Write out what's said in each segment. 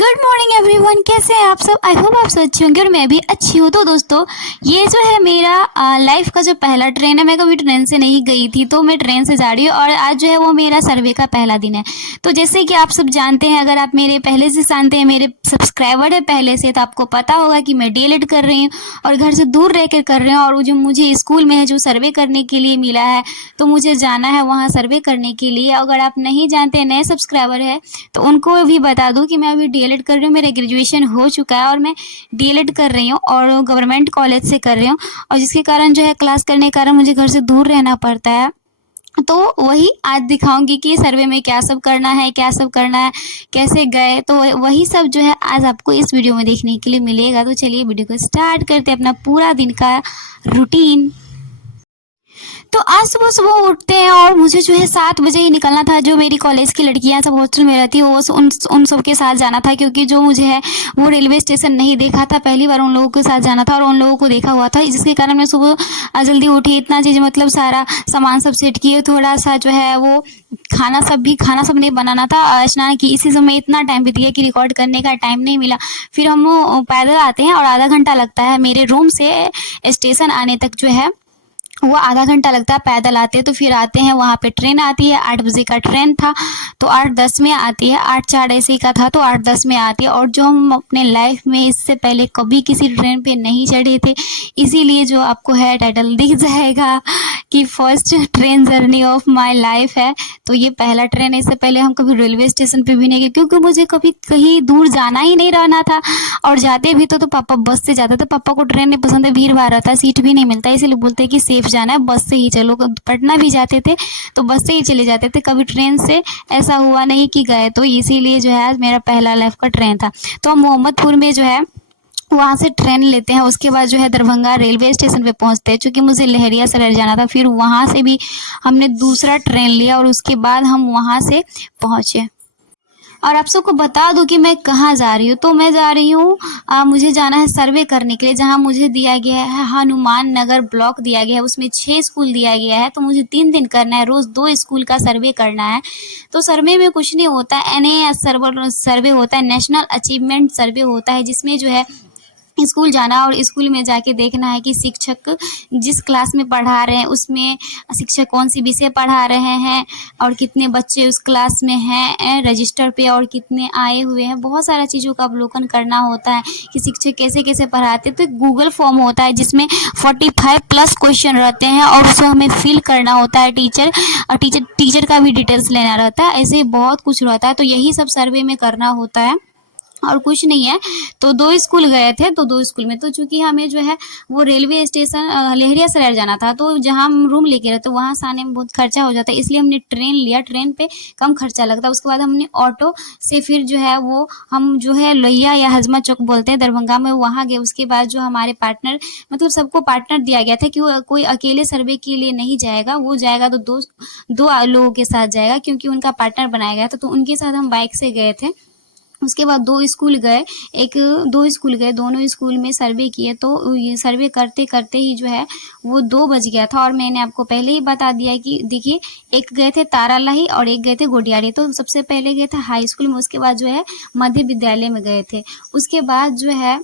Good morning everyone, कैसे हैं आप सब। आई होप आप सब अच्छे होंगे और मैं भी अच्छी हूँ। तो दोस्तों, ये जो है मेरा लाइफ का जो पहला ट्रेन है। मैं कभी ट्रेन से नहीं गई थी, तो मैं ट्रेन से जा रही हूँ और आज जो है वो मेरा सर्वे का पहला दिन है। तो जैसे कि आप सब जानते हैं, अगर आप मेरे पहले से जानते हैं, मेरे सब्सक्राइबर है पहले से, तो आपको पता होगा कि मैं डीएलएड कर रही हूँ और घर से दूर रह कर रही हूँ। और जो मुझे स्कूल में है जो सर्वे करने के लिए मिला है, तो मुझे जाना है वहाँ सर्वे करने के लिए। अगर आप नहीं जानते, नए सब्सक्राइबर है, तो उनको भी बता दूँ कि मैं अभी डीएलएड कर रही हूँ। मेरा ग्रेजुएशन हो चुका है और मैं डीएलएड कर रही हूँ और गवर्नमेंट कॉलेज से कर रही हूँ। और जिसके कारण जो है क्लास करने के कारण मुझे घर से दूर रहना पड़ता है। तो वही आज दिखाऊंगी कि सर्वे में क्या सब करना है, क्या सब करना है, कैसे गए। तो वही सब जो है आज आपको इस वीडियो में देखने के लिए मिलेगा। तो चलिए वीडियो को स्टार्ट करते हैं, अपना पूरा दिन का रूटीन। तो आज सुबह सुबह उठते हैं और मुझे जो है 7 बजे ही निकलना था। जो मेरी कॉलेज की लड़कियां सब हॉस्टल में रहती है, वो उन सब के साथ जाना था, क्योंकि जो मुझे है वो रेलवे स्टेशन नहीं देखा था। पहली बार उन लोगों के साथ जाना था और उन लोगों को देखा हुआ था, जिसके कारण मैं सुबह जल्दी उठी। इतना चीज़ मतलब सारा सामान सब सेट किए, थोड़ा सा जो है वो खाना सब नहीं बनाना था। स्नान की इसी समय इतना टाइम बीत गया कि रिकॉर्ड करने का टाइम नहीं मिला। फिर हम पैदल आते हैं और आधा घंटा लगता है मेरे रूम से स्टेशन आने तक। जो है वो आधा घंटा लगता है पैदल आते हैं। तो फिर आते हैं, वहाँ पे ट्रेन आती है। 8 बजे का ट्रेन था, तो 8:10 में आती है। 8:04 ऐसे ही का था, तो 8:10 में आती है। और जो हम अपने लाइफ में इससे पहले कभी किसी ट्रेन पे नहीं चढ़े थे, इसीलिए जो आपको है टाइटल दिख जाएगा कि first train journey of my life है। तो ये पहला ट्रेन है। इससे पहले हम कभी रेलवे स्टेशन पे भी नहीं गए, क्योंकि मुझे कभी कहीं दूर जाना ही नहीं रहना था। और जाते भी तो पापा बस से जाते थे। पापा को ट्रेन नहीं पसंद है, भीड़ भाड़ रहता है, सीट भी नहीं मिलता, इसीलिए बोलते हैं कि सेफ जाना है, बस से ही चलो। पटना भी जाते थे तो बस से ही चले जाते थे, कभी ट्रेन से ऐसा हुआ नहीं कि गए। तो इसीलिए जो है आज मेरा पहला लाइफ का ट्रेन था। तो हम मोहम्मदपुर में जो है वहाँ से ट्रेन लेते हैं। उसके बाद जो है दरभंगा रेलवे स्टेशन पे पहुँचते हैं, क्योंकि मुझे लहरियासराय जाना था। फिर वहाँ से भी हमने दूसरा ट्रेन लिया और उसके बाद हम वहाँ से पहुँचे। और आप सबको बता दूं कि मैं कहाँ जा रही हूँ। तो मैं जा रही हूँ, मुझे जाना है सर्वे करने के लिए, जहाँ मुझे दिया गया है हनुमान नगर ब्लॉक दिया गया है। उसमें 6 स्कूल दिया गया है, तो मुझे 3 दिन करना है, रोज़ 2 स्कूल का सर्वे करना है। तो सर्वे में कुछ नहीं होता है, NAS सर्वे होता है, नेशनल अचीवमेंट सर्वे होता है, जिसमें जो है स्कूल जाना और स्कूल में जाके देखना है कि शिक्षक जिस क्लास में पढ़ा रहे हैं उसमें शिक्षक कौन सी विषय पढ़ा रहे हैं और कितने बच्चे उस क्लास में हैं रजिस्टर पे और कितने आए हुए हैं। बहुत सारा चीज़ों का अवलोकन करना होता है कि शिक्षक कैसे कैसे पढ़ाते हैं। तो एक गूगल फॉर्म होता है जिसमें 45+ क्वेश्चन रहते हैं और उसको हमें फिल करना होता है। टीचर का भी डिटेल्स लेना रहता है। ऐसे बहुत कुछ रहता है। तो यही सब सर्वे में करना होता है और कुछ नहीं है। तो 2 स्कूल गए थे, तो 2 स्कूल में तो चूंकि हमें जो है वो रेलवे स्टेशन लहरियासराय जाना था, तो जहाँ हम रूम लेके रहते वहाँ से आने में बहुत खर्चा हो जाता है, इसलिए हमने ट्रेन लिया। ट्रेन पे कम खर्चा लगता है। उसके बाद हमने ऑटो से फिर जो है वो हम जो है लोहिया या हजमा चौक बोलते हैं दरभंगा में, वहाँ गए। उसके बाद जो हमारे पार्टनर, मतलब सबको पार्टनर दिया गया था कि वो कोई अकेले सर्वे के लिए नहीं जाएगा, वो जाएगा तो दो लोगों के साथ जाएगा, क्योंकि उनका पार्टनर बनाया गया था। तो उनके साथ हम बाइक से गए थे। उसके बाद 2 स्कूल गए, 2 स्कूल गए, दोनों स्कूल में सर्वे किए। तो ये सर्वे करते करते ही जो है वो 2 बज गया था। और मैंने आपको पहले ही बता दिया कि देखिए, एक गए थे तारालाही और एक गए थे गोडियारी। तो सबसे पहले गए थे हाई स्कूल में, उसके बाद जो है मध्य विद्यालय में गए थे। उसके बाद जो है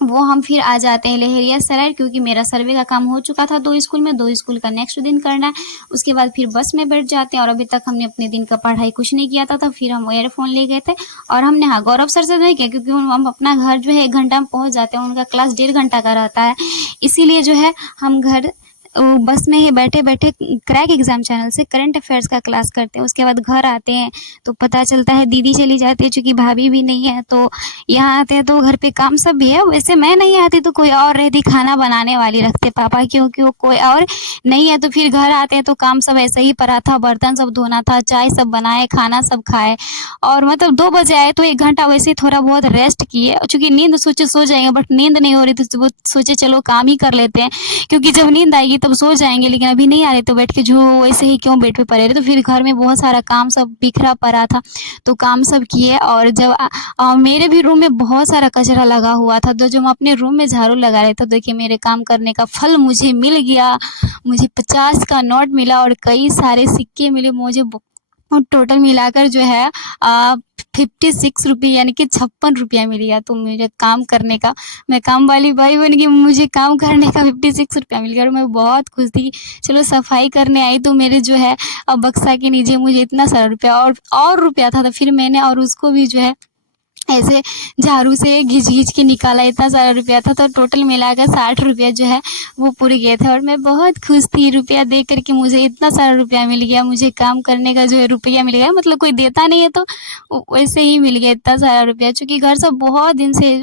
वो हम फिर आ जाते हैं लहरियासराय, क्योंकि मेरा सर्वे का काम हो चुका था 2 स्कूल में। 2 स्कूल का नेक्स्ट दिन करना है। उसके बाद फिर बस में बैठ जाते हैं। और अभी तक हमने अपने दिन का पढ़ाई कुछ नहीं किया था। तो फिर हम एयरफोन ले गए थे और हमने गौरव सर से नहीं किया, क्योंकि हम अपना घर जो है 1 घंटा में पहुँच जाते हैं। उनका क्लास 1.5 घंटा का रहता है, इसीलिए जो है हम घर बस में ही बैठे बैठे क्रैक एग्जाम चैनल से करंट अफेयर्स का क्लास करते हैं। उसके बाद घर आते हैं तो पता चलता है दीदी चली जाती है, चूँकि भाभी भी नहीं है। तो यहाँ आते हैं तो घर पे काम सब भी है। वैसे मैं नहीं आती तो कोई और रहती, खाना बनाने वाली रखते पापा, क्योंकि वो कोई और नहीं है। तो फिर घर आते हैं तो काम सब ऐसे ही पड़ा था, बर्तन सब धोना था, चाय सब बनाए, खाना सब खाए। और मतलब 2 बजे आए तो 1 घंटा वैसे थोड़ा बहुत रेस्ट किए, चूँकि नींद सोचे सो जाएंगे, बट नींद नहीं हो रही थी तो वो सोचे चलो काम ही कर लेते हैं, क्योंकि जब नींद आएगी तब सो जाएंगे। लेकिन अभी नहीं आ रहे तो बैठ के जो वैसे ही क्यों बेड पे पड़े रहे। तो फिर घर में बहुत सारा काम सब बिखरा पड़ा था, तो काम सब किए। और जब मेरे भी रूम में बहुत सारा कचरा लगा हुआ था, तो जब हम अपने रूम में झाड़ू लगा रहे थे, तो देखिए मेरे काम करने का फल मुझे मिल गया। मुझे 50 का नोट मिला और कई सारे सिक्के मिले। मुझे और टोटल मिलाकर जो है 56 रुपये यानी कि 56 रुपया मिल गया। तो मुझे काम करने का, मैं काम वाली बाई बन गई, मुझे काम करने का 56 रुपया मिल गया और मैं बहुत खुश थी। चलो सफाई करने आई तो मेरे जो है बक्सा के नीचे मुझे इतना सारा रुपया और रुपया था, तो फिर मैंने और उसको भी जो है ऐसे झाड़ू से घिच के निकाला, इतना सारा रुपया था। तो टोटल मिलाकर 60 रुपया जो है वो पूरे गए थे और मैं बहुत खुश थी रुपया देख कर के मुझे इतना सारा रुपया मिल गया, मुझे काम करने का जो है रुपया मिल गया। मतलब कोई देता नहीं है तो वैसे ही मिल गया इतना सारा रुपया। चूँकि घर से बहुत दिन से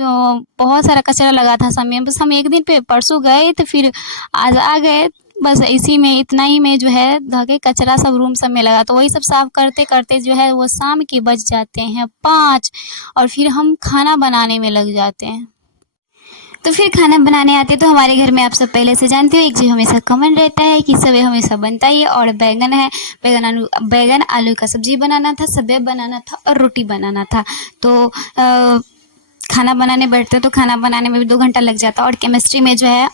बहुत सारा कचरा लगा था समय, बस हम एक दिन पे परसों गए तो फिर आज आ गए। बस इसी में इतना ही में जो है धागे कचरा सब रूम सब में लगा, तो वही सब साफ करते करते जो है वो शाम के बज जाते हैं 5 और फिर हम खाना बनाने में लग जाते हैं। तो फिर खाना बनाने आते तो हमारे घर में आप सब पहले से जानते हो एक चीज़ हमेशा कॉमन रहता है कि सब हमेशा बनता ही है, और बैगन है। बैगन आलू का सब्जी बनाना था, सब्जी बनाना था और रोटी बनाना था। तो खाना बनाने बैठते तो खाना बनाने में भी 2 घंटा लग जाता। और केमिस्ट्री में जो है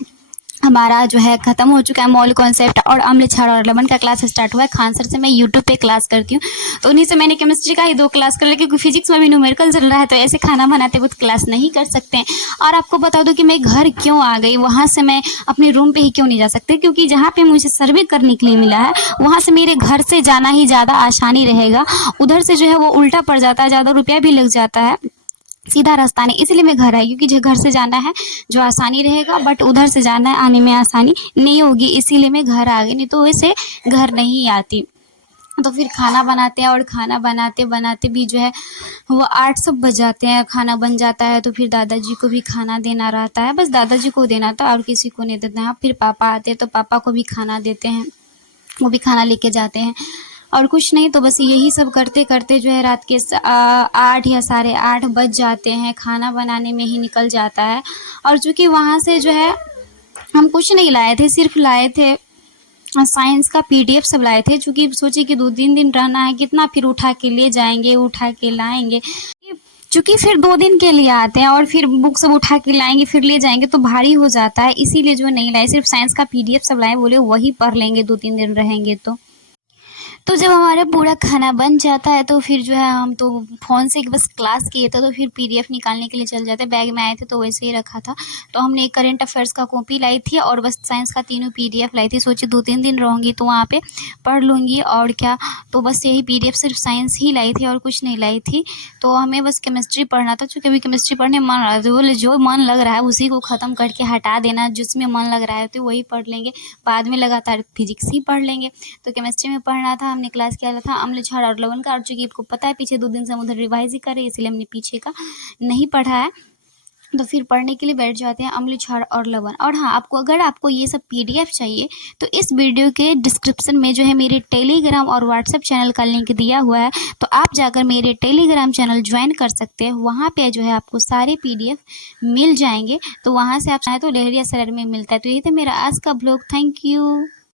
हमारा जो है ख़त्म हो चुका है मॉल कॉन्सेप्ट, और अम्ल क्षार और लवण का क्लास स्टार्ट हुआ है। खान सर से मैं यूट्यूब पे क्लास करती हूँ, तो उन्हीं से मैंने केमिस्ट्री का ही 2 क्लास कर लिया, क्योंकि फिजिक्स में भी न्यूमेरिकल चल रहा है, तो ऐसे खाना बनाते वक्त क्लास नहीं कर सकते हैं। और आपको बता दूं कि मैं घर क्यों आ गई, वहाँ से मैं अपने रूम पे ही क्यों नहीं जा सकती, क्योंकि जहाँ पे मुझे सर्वे करने के लिए मिला है वहाँ से मेरे घर से जाना ही ज़्यादा आसानी रहेगा। उधर से जो है वो उल्टा पड़ जाता है, ज़्यादा रुपया भी लग जाता है, सीधा रास्ता नहीं। इसलिए मैं घर आई, क्योंकि जो घर से जाना है जो आसानी रहेगा, बट उधर से जाना है आने में आसानी नहीं होगी, इसीलिए मैं घर आ गई, नहीं तो वैसे घर नहीं आती। तो फिर खाना बनाते हैं और खाना बनाते बनाते भी जो है वो 8 सब बज जाते हैं। खाना बन जाता है तो फिर दादाजी को भी खाना देना रहता है, बस दादाजी को देना था और किसी को नहीं देना है। फिर पापा आते हैं तो पापा को भी खाना देते हैं, वो भी खाना लेके जाते हैं और कुछ नहीं। तो बस यही सब करते करते जो है रात के 8 या 8:30 बज जाते हैं, खाना बनाने में ही निकल जाता है। और चूँकि वहाँ से जो है हम कुछ नहीं लाए थे, सिर्फ लाए थे साइंस का PDF सब लाए थे, चूँकि सोचे कि 2-3 दिन रहना है, कितना फिर उठा के ले जाएंगे, उठा के लाएंगे। चूँकि फिर 2 दिन के लिए आते हैं और फिर बुक सब उठा के लाएंगे फिर ले जाएंगे तो भारी हो जाता है, इसीलिए जो नहीं लाए, सिर्फ साइंस का PDF सब लाए, बोले वही पढ़ लेंगे 2-3 दिन रहेंगे तो जब हमारा पूरा खाना बन जाता है तो फिर जो है हम तो फ़ोन से बस क्लास किए थे, तो फिर PDF निकालने के लिए चल जाते। बैग में आए थे तो वैसे ही रखा था, तो हमने एक करंट अफेयर्स का कॉपी लाई थी और बस साइंस का 3 PDF लाई थी। सोची 2-3 दिन रहूँगी तो वहाँ पे पढ़ लूँगी और क्या, तो बस यही PDF सिर्फ साइंस ही लाई थी और कुछ नहीं लाई थी। तो हमें बस केमिस्ट्री पढ़ना था, क्योंकि अभी केमिस्ट्री पढ़ने मन रहा था, बोले जो मन लग रहा है उसी को ख़त्म करके हटा देना, जिसमें मन लग रहा है तो वही पढ़ लेंगे, बाद में लगातार फिजिक्स ही पढ़ लेंगे। तो केमिस्ट्री में पढ़ना था, हमने क्लास किया था अम्ल क्षार और लवण का, और चूँकि आपको पता है पीछे 2 दिन से हम उधर रिवाइज ही कर रहे हैं, इसलिए हमने पीछे का नहीं पढ़ा है। तो फिर पढ़ने के लिए बैठ जाते हैं अम्ल क्षार और लवण। और हाँ, अगर आपको ये सब PDF चाहिए तो इस वीडियो के डिस्क्रिप्शन में जो है मेरे टेलीग्राम और व्हाट्सएप चैनल का लिंक दिया हुआ है, तो आप जाकर मेरे टेलीग्राम चैनल ज्वाइन कर सकते हैं। वहाँ पे जो है आपको सारे PDF मिल जाएंगे, तो वहाँ से आप चाहें तो लहरिया सराय में मिलता है। तो यही था मेरा आज का ब्लॉग। Thank you.